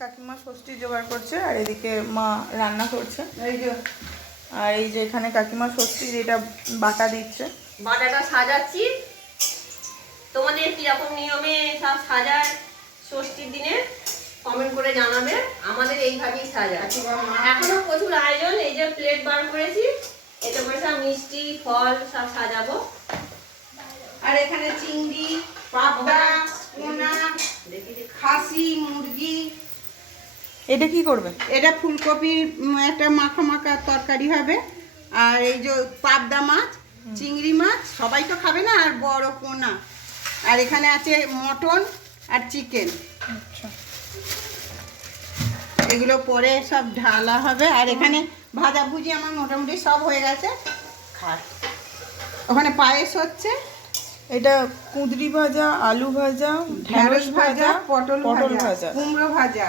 কাকিমা ষষ্ঠী জোগাড় করছে আর এদিকে মা রান্না করছে। আর এই যে এখানে কাকিমা ষষ্ঠী যেটা বাটা দিচ্ছে, বাটাটা সাজাচ্ছি। তোমাদের কিরকম নিয়মে সব সাজায় ষষ্ঠীর দিনে কমেন্ট করে জানাবে। আমাদের এইভাবেই সাজায়। এখনো প্রচুর আয়োজন। এই যে প্লেট বার করেছি, এতে করে সব মিষ্টি ফল সব সাজাবো। আর এখানে চিংড়ি, পাবদা, পোনা, খাসি, মুরগি। এটা কি করবে? এটা ফুলকপির একটা মাখা মাখা তরকারি হবে। আর এই যে পাবদা মাছ, চিংড়ি মাছ সবাই তো খাবে না, আর বড় পোনা। আর এখানে আছে মটন আর চিকেন। আচ্ছা, এগুলো পরে সব ঢালা হবে। আর এখানে ভাজাভুজি আমার মোটামুটি সব হয়ে গেছে। ওখানে পায়েস হচ্ছে। এটা কুঁদরি ভাজা, আলু ভাজা, ঢেঁড়স ভাজা, পটল পটল ভাজা, ভাজা, কুমড়ো ভাজা।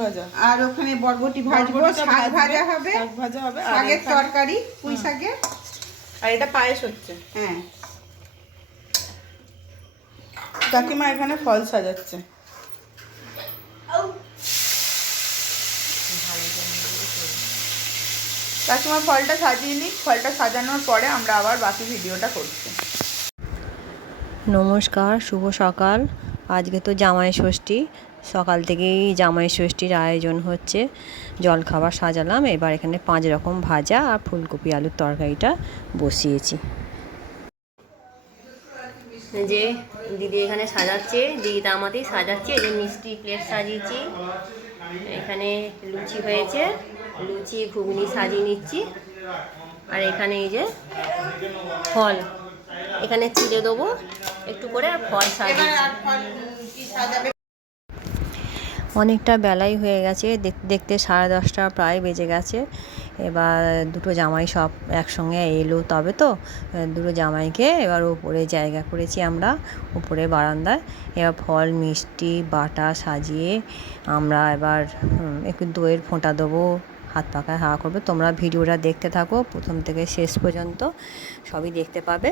ভাজা। আর ওখানে বরবটি ভাজবো, শাক ভাজা হবে, শাক ভাজা হবে, আর শাকের তরকারি, পুঁই শাকের। আর এটা পায়েস হচ্ছে। হ্যাঁ, কাকিমা এখানে ফল সাজাচ্ছে। কাকিমা ফলটা সাজিয়ে নিই, ফলটা সাজানোর পরে আমরা আবার বাকি ভিডিওটা করছি। নমস্কার, শুভ সকাল। আজকে তো জামাই ষষ্ঠী। সকাল থেকেই জামাই ষষ্ঠীর আয়োজন হচ্ছে। জলখাবার সাজালাম। এবার এখানে 5 রকম ভাজা আর ফুলকপি আলুর তরকারিটা বসিয়েছি। যে দিদি এখানে সাজাচ্ছে, দিদি তামাতেই সাজাচ্ছে। এই যে মিষ্টি প্লেট সাজিয়েছি। এখানে লুচি হয়েছে, লুচি ঘুগনি সাজিয়ে নিচ্ছি। আর এখানে এই যে ফল এখানে চিড়ে দেবো একটু করে, আর ফল সাজিয়ে। অনেকটা বেলাই হয়ে গেছে, দেখতে দেখতে 10:30 প্রায় বেজে গেছে। এবার দুটো জামাই সব একসঙ্গে এলো, তবে তো দুটো জামাইকে এবার উপরে জায়গা করেছি আমরা, উপরে বারান্দায়। এবার ফল মিষ্টি বাটা সাজিয়ে আমরা এবার একটু দইয়ের ফোঁটা দেবো, হাত পাখায় হাওয়া করবে। তোমরা ভিডিওটা দেখতে থাকো প্রথম থেকে শেষ পর্যন্ত, সবই দেখতে পাবে।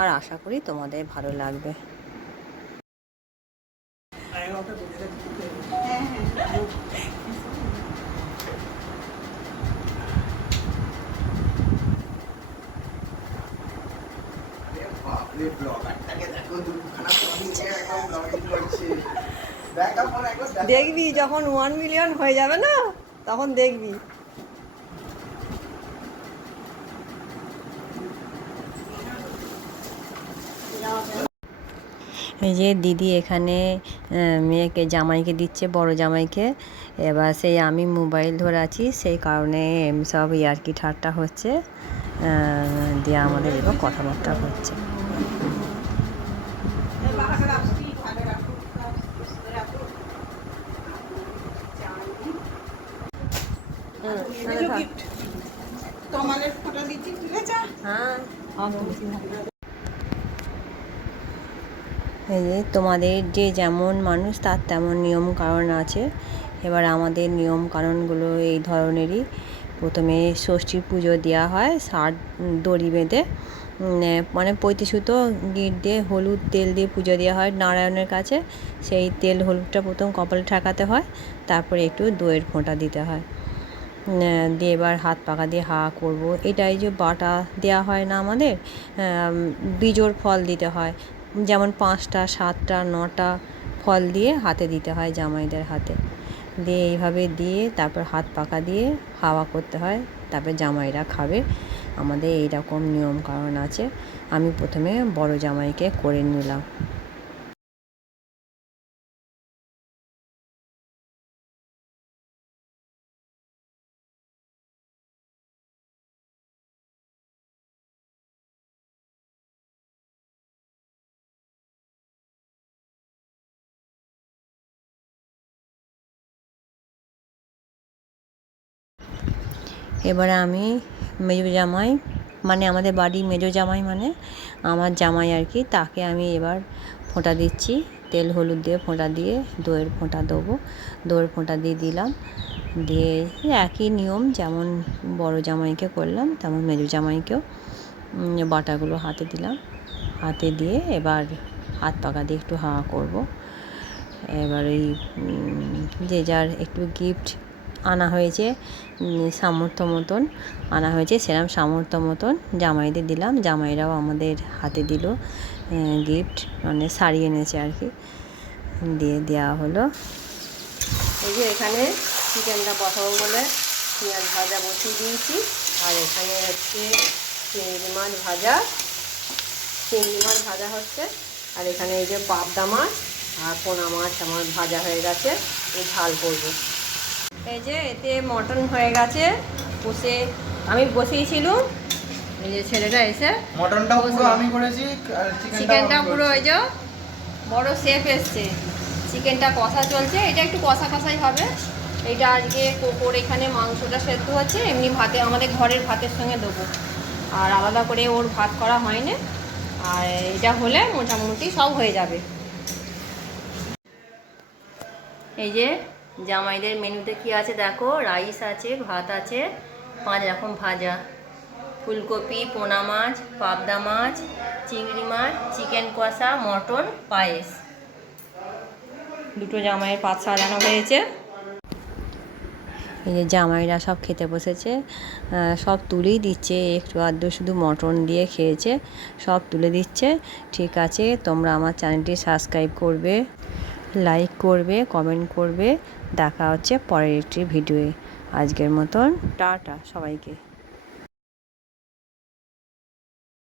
আর আশা করি তোমাদের ভালো লাগবে। দেখবি যখন 1 মিলিয়ন হয়ে যাবে না, তখন দেখবি। এই যে দিদি এখানে মেয়েকে জামাইকে দিচ্ছে, বড় জামাইকে। এবার সেই আমি মোবাইল ধরে আছি, সেই কারণে সব ইয়ার্কি ঠাট্টা হচ্ছে, দিয়ে আমাদের এবার কথাবার্তা হচ্ছে। এই যে তোমাদের যে যেমন মানুষ তার তেমন নিয়ম কারণ আছে। এবার আমাদের নিয়ম কারণগুলো এই ধরনেরই। প্রথমে ষষ্ঠীর পুজো দেওয়া হয়, ষাট দড়ি বেঁধে, মানে পঁয়ত্রিশ সুতো গিট দিয়ে হলুদ তেল দিয়ে পুজো দেওয়া হয় নারায়ণের কাছে। সেই তেল হলুদটা প্রথম কপালে ঠেকাতে হয়, তারপরে একটু দইয়ের ফোঁটা দিতে হয়, দিয়ে এবার হাত পাকা দিয়ে হাওয়া করবো। এটাই যে বাটা দেওয়া হয় না আমাদের, বিজোড় ফল দিতে হয়, যেমন 5টা 7টা 9টা ফল দিয়ে হাতে দিতে হয় জামাইদের হাতে, দিয়ে এইভাবে দিয়ে তারপর হাত পাকা দিয়ে হাওয়া করতে হয়, তারপর জামাইরা খাবে। আমাদের এইরকম নিয়ম কারণ আছে। আমি প্রথমে বড় জামাইকে করে নিলাম। এবারে আমি মেজো জামাই, মানে আমাদের বাড়ির মেজো জামাই, মানে আমার জামাই আর কি, তাকে আমি এবার ফোঁটা দিচ্ছি। তেল হলুদ দিয়ে ফোঁটা দিয়ে দইয়ের ফোঁটা দেবো, দইয়ের ফোঁটা দিয়ে দিলাম। দিয়ে একই নিয়ম, যেমন বড় জামাইকে করলাম তেমন মেজো জামাইকেও বাটাগুলো হাতে দিলাম, হাতে দিয়ে এবার হাত পাকা দিয়ে একটু হাওয়া করব। এবার এই যে যার একটু গিফট আনা হয়েছে, সামর্থ্য মতন আনা হয়েছে, সেরকম সামর্থ্য মতন জামাইদের দিলাম। জামাইরাও আমাদের হাতে দিল গিফট, মানে শাড়ি এনেছে আর কি, দিয়ে দেওয়া হলো। এই যে এখানে চিকেনটা বসাবো বলে পেঁয়াজ ভাজা বসিয়ে দিয়েছি, আর এখানে হচ্ছে চিংড়ি মাছ ভাজা হচ্ছে, আর এখানে এই যে পাবদা মাছ আর পোনা মাছ আমার ভাজা হয়ে গেছে, এই ঝাল করবো। এই যে এতে মটন হয়ে গেছে, কষে আমি বসিয়েছিলাম, এই যে ছেলেটা এসে মটনটাও পুরো আমি করেছি আর চিকেনটা পুরো ওই যে বড় শেফ এসছে, চিকেনটা কষা চলছে, এটা একটু কষাই হবে। এইটা আজকে কোকোর এখানে মাংসটা সেদ্ধ হচ্ছে, এমনি ভাতে আমাদের ঘরের ভাতের সঙ্গে দেবো, আর আলাদা করে ওর ভাত করা হয়নি। আর এটা হলে মোটামুটি সব হয়ে যাবে। এই যে জামাইদের মেনুতে কি আছে দেখো, রাইস আছে, ভাত আছে, 5 রকম ভাজা, ফুলকপি, পোনা মাছ, পাবদা মাছ, চিংড়ি মাছ, চিকেন কষা, মটন, পায়েস। দুটো জামাইয়ের পাত সাজানো হয়েছে। এই যে জামাইরা সব খেতে বসেছে, সব তুলেই দিচ্ছে, একটু আধটু শুধু মটন দিয়ে খেয়েছে, সব তুলে দিচ্ছে। ঠিক আছে, তোমরা আমার চ্যানেলটি সাবস্ক্রাইব করবে, লাইক করবে, কমেন্ট করবে। দেখা হচ্ছে পরের একটি ভিডিওয়ে। আজকের মতন টাটা সবাইকে।